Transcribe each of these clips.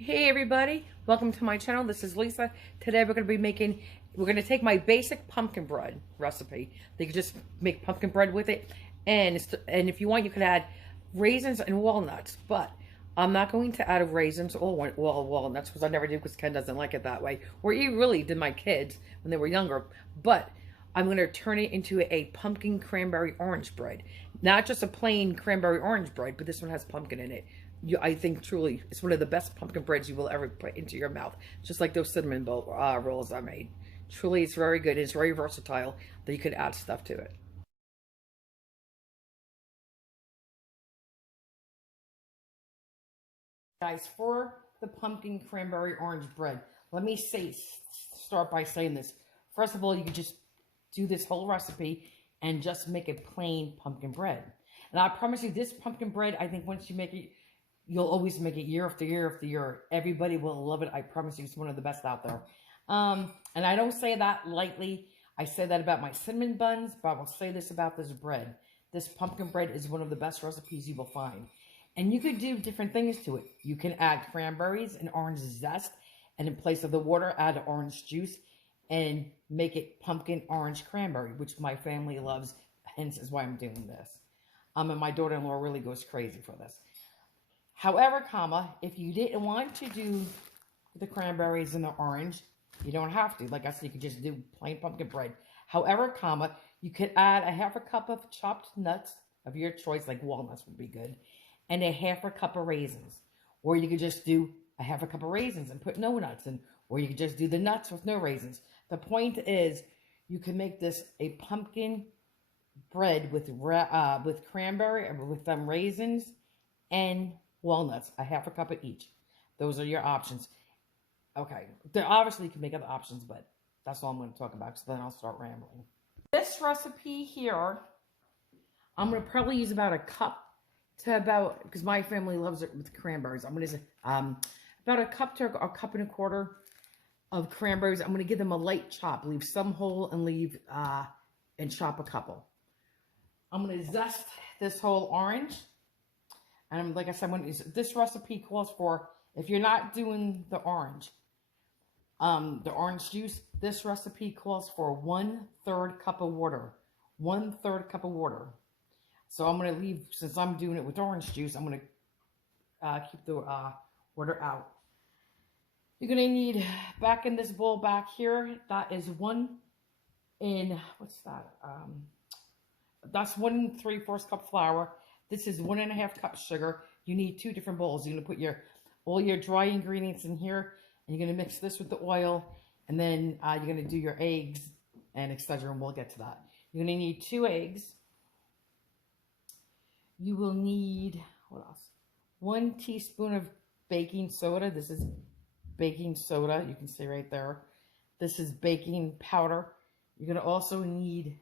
Hey everybody, welcome to my channel. This is Lisa. Today we're going to take my basic pumpkin bread recipe. You can just make pumpkin bread with it, and if you want you could add raisins and walnuts, but I'm not going to add raisins or walnuts because I never do, because Ken doesn't like it that way, or he really did my kids when they were younger. But I'm going to turn it into a pumpkin cranberry orange bread. Not just a plain cranberry orange bread, but this one has pumpkin in it. I think truly it's one of the best pumpkin breads you will ever put into your mouth. Just like those cinnamon rolls I made. Truly, it's very good. It's very versatile that you could add stuff to it. Guys, for the pumpkin cranberry orange bread, let me start by saying this. First of all, you can just do this whole recipe and just make a plain pumpkin bread. And I promise you, this pumpkin bread, I think once you make it, you'll always make it year after year after year. Everybody will love it. I promise you, it's one of the best out there. And I don't say that lightly. I say that about my cinnamon buns, but I will say this about this bread. This pumpkin bread is one of the best recipes you will find. And you could do different things to it. You can add cranberries and orange zest, and in place of the water, add orange juice and make it pumpkin orange cranberry, which my family loves, hence is why I'm doing this. And my daughter-in-law really goes crazy for this. However, if you didn't want to do the cranberries and the orange, you don't have to. Like I said, you could just do plain pumpkin bread. However, you could add a half a cup of chopped nuts of your choice, like walnuts would be good, and a half a cup of raisins. Or you could just do a half a cup of raisins and put no nuts in. Or you could just do the nuts with no raisins. The point is, you can make this a pumpkin bread with cranberry, with raisins and walnuts, a half a cup of each. Those are your options. Okay, obviously you can make other options, but that's all I'm going to talk about, so then I'll start rambling. This recipe here, I'm going to probably use about a cup to because my family loves it with cranberries. I'm going to say about a cup to a cup and a quarter of cranberries. I'm going to give them a light chop, leave some whole and chop a couple. I'm going to zest this whole orange. And like I said, this recipe calls for, if you're not doing the orange juice, this recipe calls for 1/3 cup of water. 1/3 cup of water. So I'm going to leave, since I'm doing it with orange juice, I'm going to keep the water out. You're going to need, back in this bowl back here, that is what's that? That's 1 3/4 cup flour. This is 1.5 cups sugar. You need 2 different bowls. You're going to put all your dry ingredients in here, and you're going to mix this with the oil, and then you're going to do your eggs and etc. And we'll get to that. You're going to need 2 eggs. You will need, what else? 1 teaspoon of baking soda. This is baking soda. You can see right there. This is baking powder. You're going to also need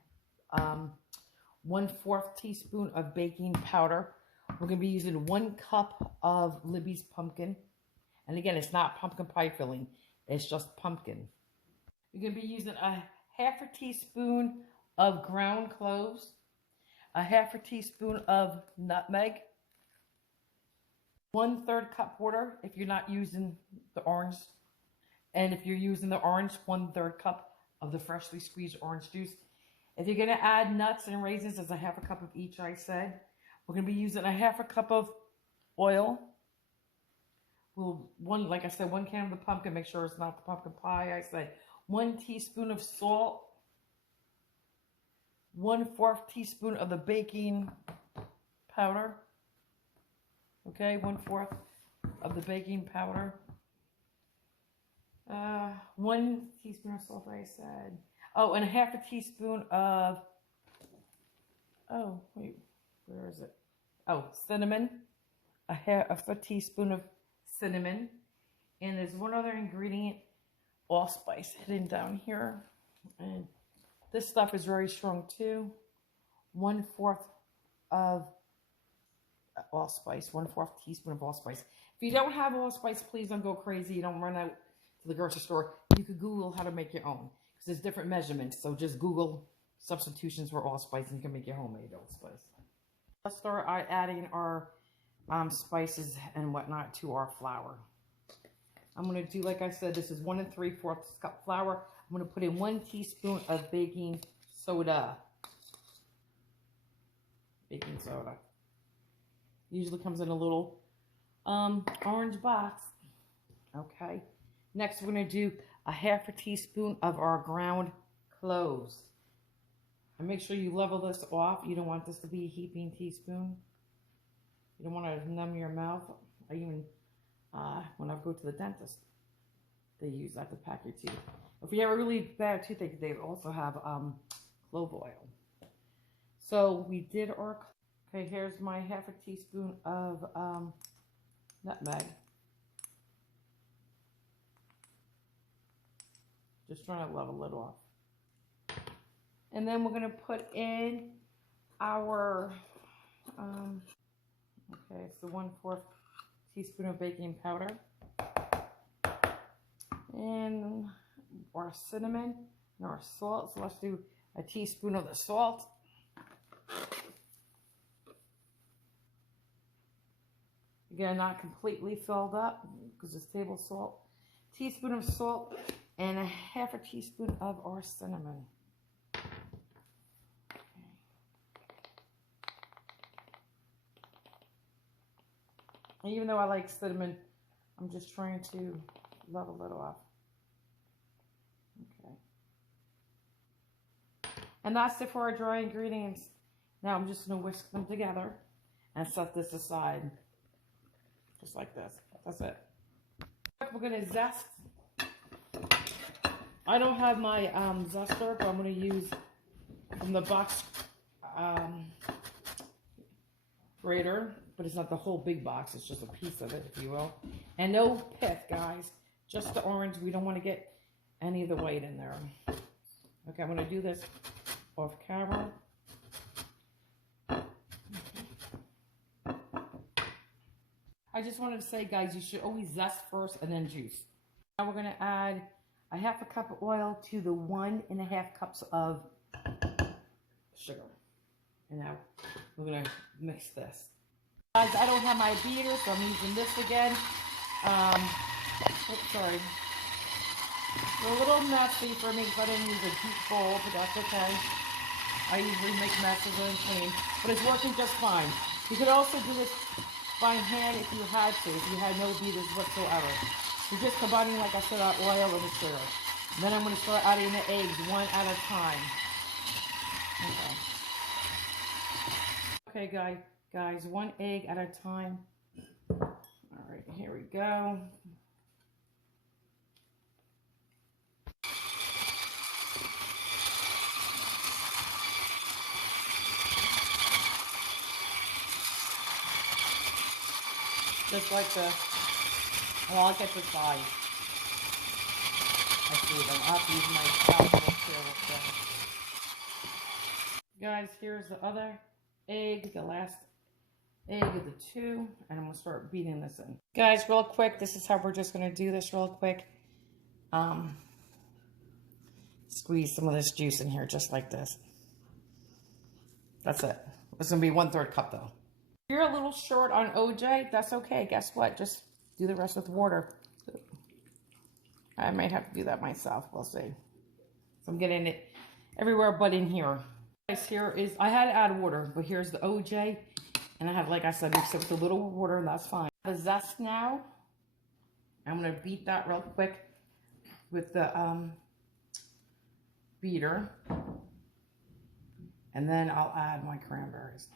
1/4 teaspoon of baking powder. We're going to be using 1 cup of Libby's pumpkin. And again, it's not pumpkin pie filling. It's just pumpkin. You're going to be using a half a teaspoon of ground cloves, a half a teaspoon of nutmeg, 1/3 cup water if you're not using the orange. And if you're using the orange, 1/3 cup of the freshly squeezed orange juice. If you're going to add nuts and raisins, there's a half a cup of each, I said. We're going to be using a half a cup of oil. Like I said, 1 can of the pumpkin. Make sure it's not the pumpkin pie. I said 1 teaspoon of salt. 1/4 teaspoon of the baking powder. Okay, 1/4 of the baking powder. 1 teaspoon of salt, I said. Oh, and a half a teaspoon of, oh, wait, where is it? Oh, cinnamon. A half a teaspoon of cinnamon. And there's one other ingredient, allspice, hidden down here. And this stuff is very strong too. 1/4 of allspice, 1/4 teaspoon of allspice. If you don't have allspice, please don't go crazy. You don't run out to the grocery store. You could Google how to make your own. There's different measurements, so just Google substitutions for allspice and you can make your homemade allspice. Let's start adding our spices and whatnot to our flour. I'm going to do, like I said, this is 1 3/4 cup flour. I'm going to put in 1 teaspoon of baking soda. Baking soda. Usually comes in a little orange box. Okay. Next, we're going to do a 1/2 teaspoon of our ground cloves. And make sure you level this off. You don't want this to be a heaping teaspoon. You don't want to numb your mouth. I even, when I go to the dentist, they use that to pack your teeth. If you have a really bad toothache, they also have clove oil. So we did our, okay, here's my 1/2 teaspoon of nutmeg. Just trying to level it off. And then we're going to put in our, okay, it's the 1/4 teaspoon of baking powder. And our cinnamon and our salt. So let's do a teaspoon of the salt. Again, not completely filled up because it's table salt. Teaspoon of salt and a 1/2 teaspoon of our cinnamon. And even though I like cinnamon, I'm just trying to level it off. Okay. And that's it for our dry ingredients. Now I'm just going to whisk them together and set this aside. Just like this. That's it. We're going to zest. I don't have my zester, but I'm going to use from the box grater, but it's not the whole big box. It's just a piece of it, if you will. And no pith, guys. Just the orange. We don't want to get any of the white in there. Okay, I'm going to do this off camera. I just wanted to say, guys, you should always zest first and then juice. Now we're going to add a 1/2 cup of oil to the 1 1/2 cups of sugar. And now we're going to mix this. Guys, I don't have my beater, so I'm using this again. Oops, sorry. It's a little messy for me because I didn't use a deep bowl, but that's okay. I usually make messes and clean, but it's working just fine. You could also do this by hand if you had to, if you had no beaters whatsoever. You're just combining, like I said, our oil and the sugar. And then I'm going to start adding the eggs one at a time. Okay, guys, 1 egg at a time. All right, here we go. Just like this. Well, I'll get the size. I see them. I'll have to use my calculator. Guys, here's the other egg, the last egg of the 2, and I'm going to start beating this in. Guys, real quick, this is how we're just going to do this real quick. Squeeze some of this juice in here just like this. That's it. It's going to be 1/3 cup though. If you're a little short on OJ, that's okay. Guess what? Just do the rest with water. I might have to do that myself. We'll see. So I'm getting it everywhere but in here. Guys, here is, I had to add water, but here's the OJ. And I have, like I said, mixed it with a little water, and that's fine. The zest now. I'm going to beat that real quick with the beater. And then I'll add my cranberries.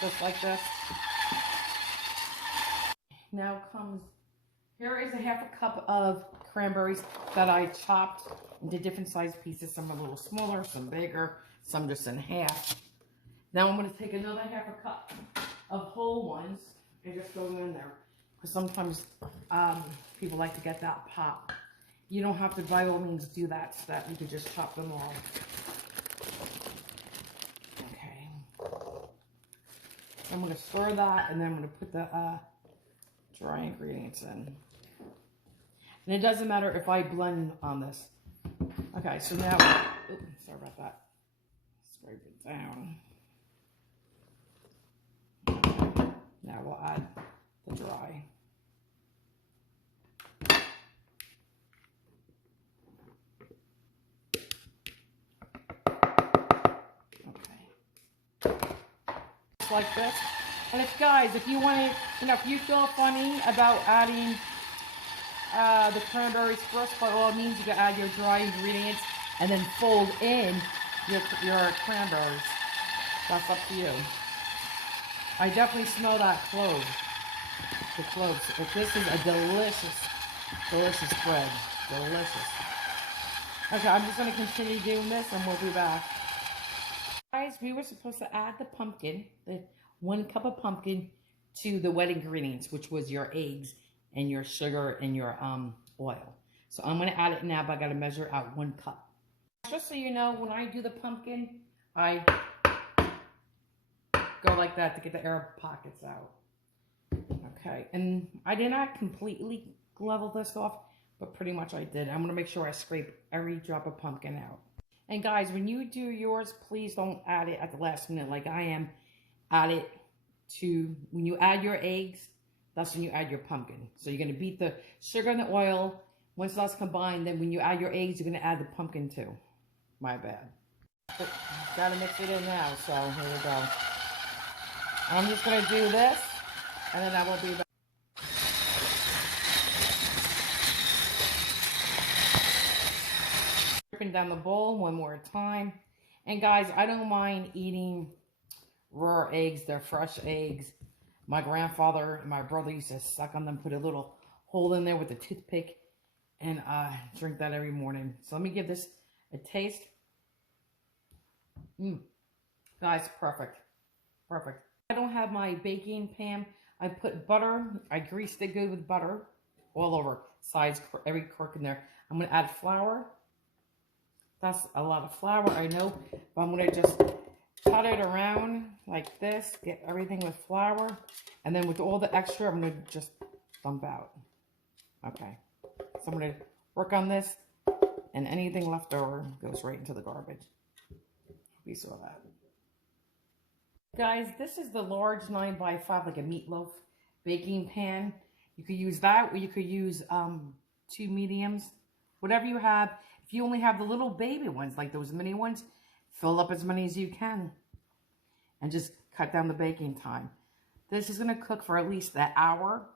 Just like this. Now comes, here is a 1/2 cup of cranberries that I chopped into different size pieces. Some are a little smaller, some bigger, some just in half. Now I'm going to take another 1/2 cup of whole ones and just throw them in there. Because sometimes people like to get that pop. You don't have to by all means do that step. You could just chop them all. Okay. I'm going to stir that, and then I'm going to put the dry ingredients in. And it doesn't matter if I blend on this. Okay, so now, oops, sorry about that. Scrape it down. Now we'll dry. Okay. Just like this. And if guys, if you want to, if you feel funny about adding the cranberries first, by all means, you can add your dry ingredients and then fold in your cranberries. That's up to you. I definitely smell that clove. The cloves. This is a delicious, delicious bread. Delicious. Okay, I'm just going to continue doing this and we'll be back. Guys, we were supposed to add the pumpkin, the 1 cup of pumpkin, to the wet ingredients, which was your eggs and your sugar and your oil. So I'm going to add it now, but I got to measure out 1 cup. Just so you know, when I do the pumpkin, I go like that to get the air pockets out. Okay, and I did not completely level this off, but pretty much I did. I'm going to make sure I scrape every drop of pumpkin out. And guys, when you do yours, please don't add it at the last minute like I am. Add it to, when you add your eggs, that's when you add your pumpkin. So you're going to beat the sugar and the oil. Once that's combined, then when you add your eggs, you're going to add the pumpkin too. My bad. But gotta mix it in now, so here we go. I'm just going to do this, and then I will be back. Dripping down the bowl one more time. And guys, I don't mind eating raw eggs. They're fresh eggs. My grandfather and my brother used to suck on them, put a little hole in there with a toothpick, and drink that every morning. So let me give this a taste. Guys, perfect. Perfect. I don't have my baking pan. I put butter. I greased it good with butter all over. Sides, every cork in there. I'm going to add flour. That's a lot of flour, I know. But I'm going to just cut it around like this. Get everything with flour. And then with all the extra, I'm going to just dump out. Okay. So I'm going to work on this. And anything left over goes right into the garbage. We saw that. Guys, this is the large 9x5, like a meatloaf baking pan. You could use that, or you could use 2 mediums. Whatever you have. If you only have the little baby ones, like those mini ones, fill up as many as you can. And just cut down the baking time. This is going to cook for at least an hour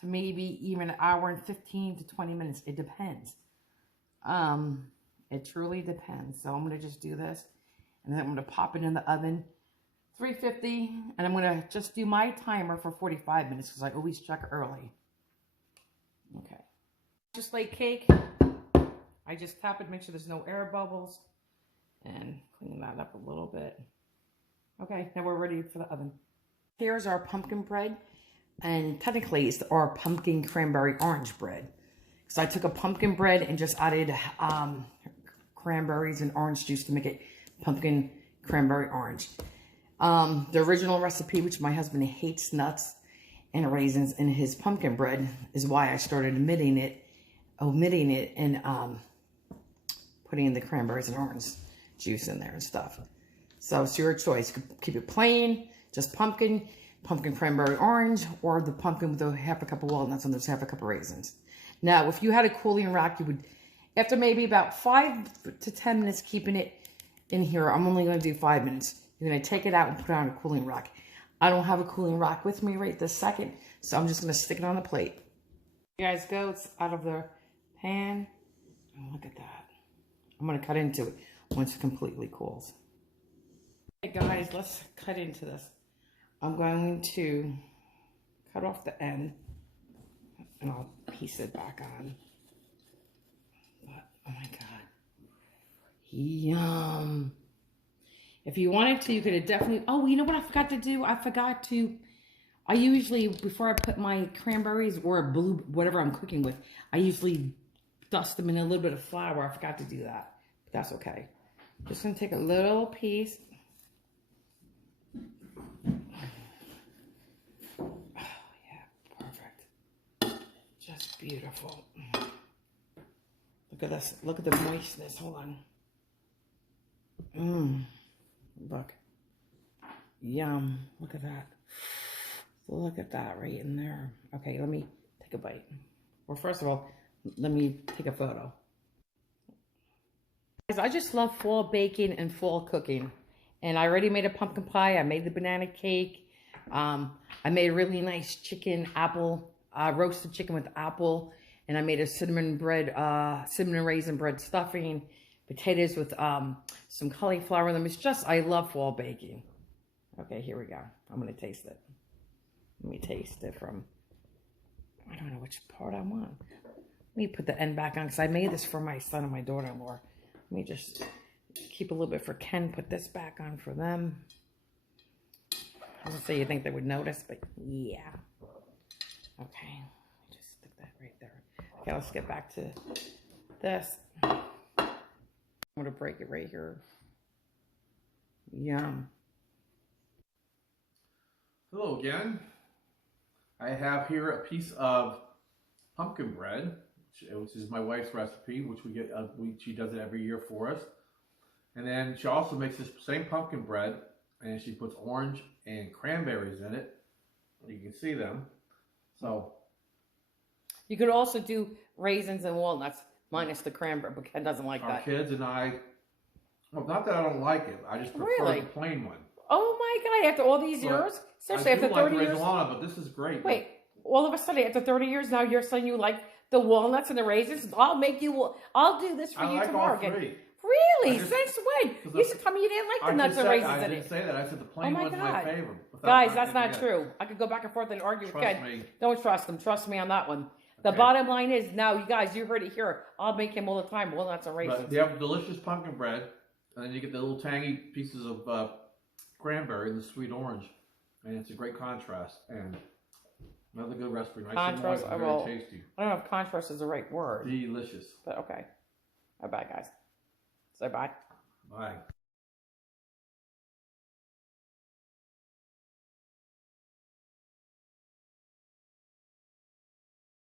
to maybe even an hour and 15 to 20 minutes. It depends. It truly depends. So I'm going to just do this. And then I'm going to pop it in the oven, 350, and I'm going to just do my timer for 45 minutes because I always check early. Okay. Just like cake, I just tap it, make sure there's no air bubbles, and clean that up a little bit. Okay, now we're ready for the oven. Here's our pumpkin bread, and technically it's our pumpkin cranberry orange bread. So I took a pumpkin bread and just added cranberries and orange juice to make it pumpkin cranberry orange. The original recipe, which my husband hates nuts and raisins in his pumpkin bread, is why I started omitting it and putting the cranberries and orange juice in there and stuff. So it's your choice. You could keep it plain, just pumpkin cranberry orange, or the pumpkin with half a cup of walnuts and there's half a cup of raisins. Now, if you had a cooling rack, you would, after maybe about 5 to 10 minutes keeping it in here, I'm only going to do 5 minutes. You're going to take it out and put it on a cooling rack. I don't have a cooling rack with me right this second, so I'm just going to stick it on the plate. Here you guys go. It's out of the pan. Oh, look at that. I'm going to cut into it once it completely cools. Okay, guys, let's cut into this. I'm going to cut off the end, and I'll piece it back on. But, oh my God. Yum. If you wanted to, you could have definitely, oh, you know what I forgot to do? I usually, before I put my cranberries or blue, whatever I'm cooking with, I usually dust them in a little bit of flour. I forgot to do that, but that's okay. Just gonna take a little piece. Oh yeah, perfect. Just beautiful. Look at this, look at the moistness, hold on. Look. Yum. Look at that. Look at that right in there. Okay, let me take a bite. Well, first of all, let me take a photo. Guys, I just love fall baking and fall cooking. And I already made a pumpkin pie. I made the banana cake. I made a really nice roasted chicken with apple. And I made a cinnamon raisin bread stuffing, potatoes with some cauliflower in them. It's just, I love fall baking. Okay, here we go. I'm going to taste it. Let me taste it from, I don't know which part I want. Let me put the end back on because I made this for my son and my daughter-in-law. Let me just keep a little bit for Ken, put this back on for them. I was going to say you think they would notice, but yeah. Okay, just stick that right there. Okay, let's get back to this. I'm going to break it right here. Yum. Hello again. I have here a piece of pumpkin bread, which is my wife's recipe, which we get. She does it every year for us. And then she also makes this same pumpkin bread, and she puts orange and cranberries in it. You can see them. So you could also do raisins and walnuts, minus the cranberry, but Ken doesn't like that. Our kids and I, well, not that I don't like it. I just prefer the plain one. Oh my God! After all these years, seriously, after 30 years. Walnut, but this is great. Wait, all of a sudden, after 30 years, now you're saying you like the walnuts and the raisins? I'll do this for you tomorrow. Like all three. Really? Since when? You used to tell me you didn't like the nuts and raisins in it. I didn't say that. I said the plain one's my favorite. Guys, that's not true. I could go back and forth and argue with Ken. Don't trust him. Trust me on that one. The bottom line is, now, you guys, you heard it here. I'll make him all the time, walnuts and raisins. But you have delicious pumpkin bread, and then you get the little tangy pieces of cranberry and the sweet orange, and it's a great contrast. And another good recipe. Nice contrast, and moist, very tasty. I don't know if contrast is the right word. Delicious. But okay. Bye, guys. Say bye. Bye.